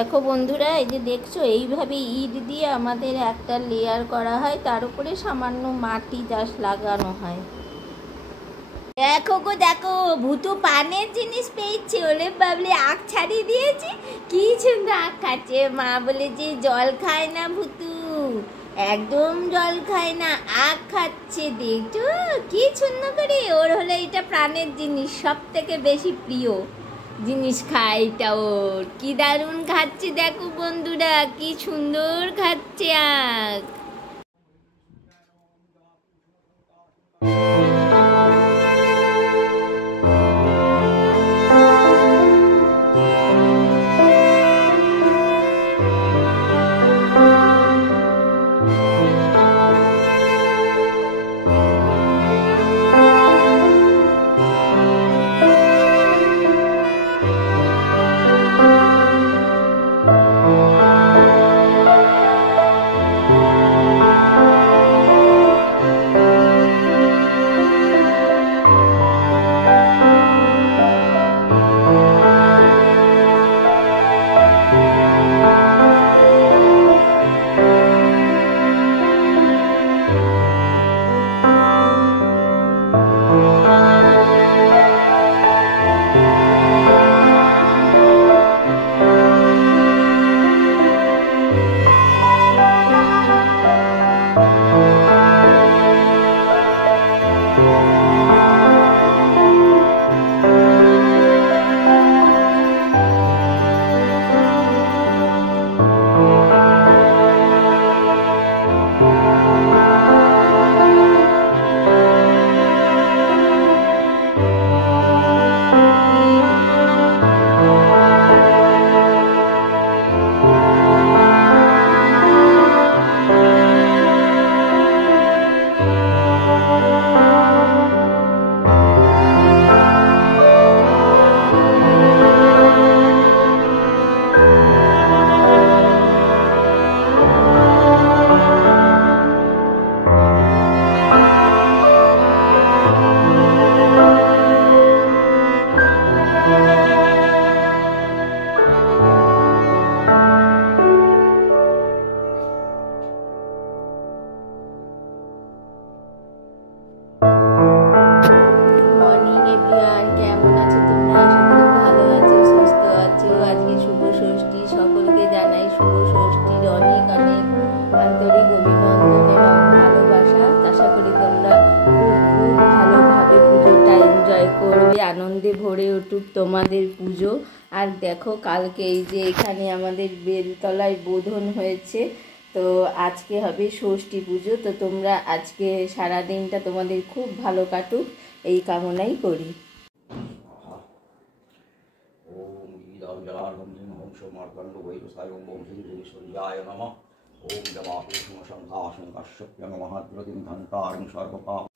দেখো বন্ধুরা, এই যে দেখছো এইভাবে ইট দিয়ে আমাদের একটা লেয়ার করা হয়, তার উপরে সামান্য মাটি জাস্ট লাগানো হয়। দেখো গো দেখো, ভুতু পানের জিনিস পেয়েছে। ওলে বাবলে আখ ছাড়িয়ে দিয়েছি, কি সুন্দর আখ খাচ্ছে। মা বলে যে জল খায় না ভুতু, একদম জল খায় না, আখ খাচ্ছে। দেখছো কি সুন্দর করে, ওর হলে এটা প্রাণের জিনিস, সব থেকে বেশি প্রিয় জিনিস খায় এটা ওর। কি দারুণ খাচ্ছে দেখো বন্ধুরা, কি সুন্দর খাচ্ছে আখ। আনন্দে ভরে উঠুক তোমাদের পুজো। আর দেখো কালকে এই যে এখানে আমাদের বেলতলায় বোধন হয়েছে, তো আজকে হবে ষষ্ঠী পুজো। তো তোমরা আজকে সারা দিনটা তোমাদের খুব ভালো কাটুক এই কামনাই করি। ओम जवाकुसुम शंखाशंकश्यप्यं महाद्रतिं धन्तारं सर्वपाप